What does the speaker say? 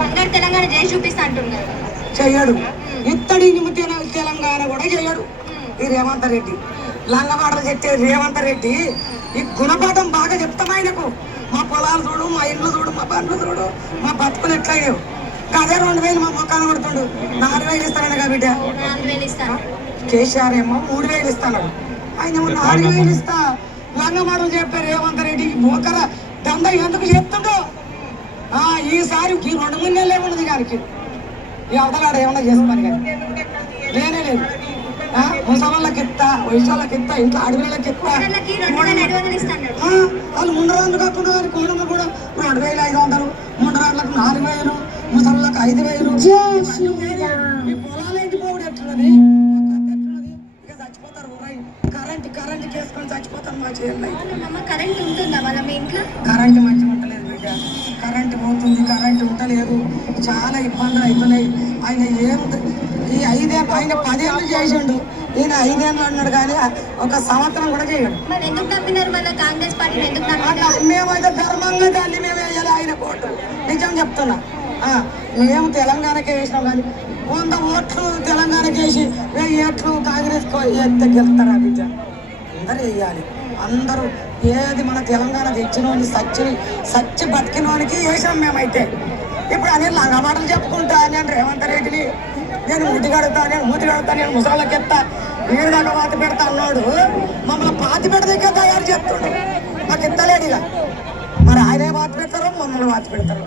బంగారు తెలంగాణ చేసి చూపిస్తా అంటున్నారు. చెయ్యడు ఇత్తడి ఇనుము తెల- తెలంగాణ కూడా చెయ్యడు ఈ రేవంత్ రెడ్డి. లంగమాటలు చెప్పే రేవంత్ రెడ్డి ఈ గుణపాఠం బాగా చెప్తాం ఆయనకు. మా పొలాలు చూడు మా ఇల్లు చూడు మా బండ్లు చూడు మా బతుకులు ఎట్లయ్యావు అదే రెండు వేలు మా మొక్కలు కొడుతుండు. నాలుగు వేలు ఇస్తాడు కదా బిడ్డ? ఇస్తాను కేసీఆర్ ఏమో మూడు వేలు ఇస్తాడు ఆయన ఏమో నాలుగు వేలు ఇస్తా. లంగమాటలు చెప్పే రేవంత్ రెడ్డి మోకర దంద ఎందుకు చెప్తుండో ఈసారి ఈ రెండు మూడు నెలలే ఉన్నది గారికి ఈ అవతలాడ ఏమన్నా చేసుకోని కానీ. లేనే లేదు. ఆ, ముసలోళ్ళకి ఇస్తా ఇంట్లో అడవిళ్ళకి ఇస్తా వాళ్ళు ముండరాళ్ళు కాకుండా కానీ కోడలు కూడా రెండు వేలు ఐదు వందలు. ముండరాళ్ళకు నాలుగు వేలు ముసళ్ళకి ఐదు వేలు. పొలాలు ఎండిపోవడం ఎట్లున్నది? కరెంట్ కరెంట్ చేసుకొని చచ్చిపోతారు మా చేయాలి కరెంట్ ఉంటుందా వాళ్ళ మీ ఇంట్లో? కరెంట్ కరెంట్ పోతుంది కరెంట్ ఉంటలేదు చాలా ఇబ్బందులు అవుతున్నాయి. ఆయన ఏం ఈ ఐదేళ్ళు ఆయన పదేళ్ళు చేసిండు. ఈయన ఐదేళ్ళు అన్నాడు కానీ ఒక సంవత్సరం కూడా చేయడు. మేమైతే ధర్మంగా దాన్ని మేము వేయాలి ఆయన కోటు నిజం చెప్తున్నా. మేము తెలంగాణకే వేసినాం కానీ వంద ఓట్లు తెలంగాణకి వేసి వెయ్యి ఓట్లు కాంగ్రెస్ గెలుస్తారా బిడ్డ అందరూ వేయాలి అందరూ ఏది మన తెలంగాణ తెచ్చినోని సచ్చి సచ్చి బతికినోనికి వేసాం మేమైతే. ఇప్పుడు అని లంగమాటలు చెప్పుకుంటా నేను రేవంత్ రెడ్డిని నేను ముద్దుగడతా నేను మూతి నేను ముసళ్ళకి ఎత్తా వీడి దాకా పాతి పెడతా అన్నాడు. మమ్మల్ని పాతి పెడదాకే తయారు చేస్తుండు. మాకు ఎత్తలేడు ఇక. మరి ఆయనే పాతి పెడతారో మమ్మల్ని పాతి పెడతారు?